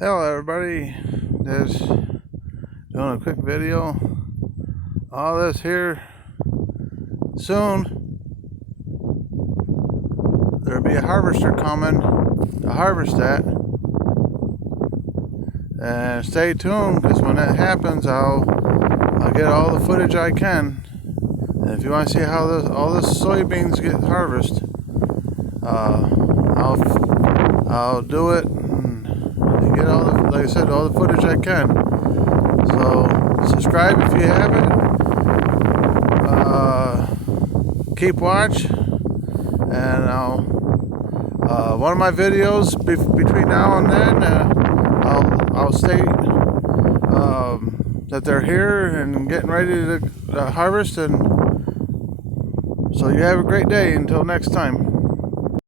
Hello everybody, just doing a quick video. All this here, soon there'll be a harvester coming to harvest that, and stay tuned because when that happens I'll get all the footage I can. And if you want to see how all this soybeans get harvested, I'll do it and get all the, like I said, all the footage I can. So subscribe if you haven't. Keep watch, and one of my videos between now and then, I'll state that they're here and getting ready to harvest. And so you have a great day until next time.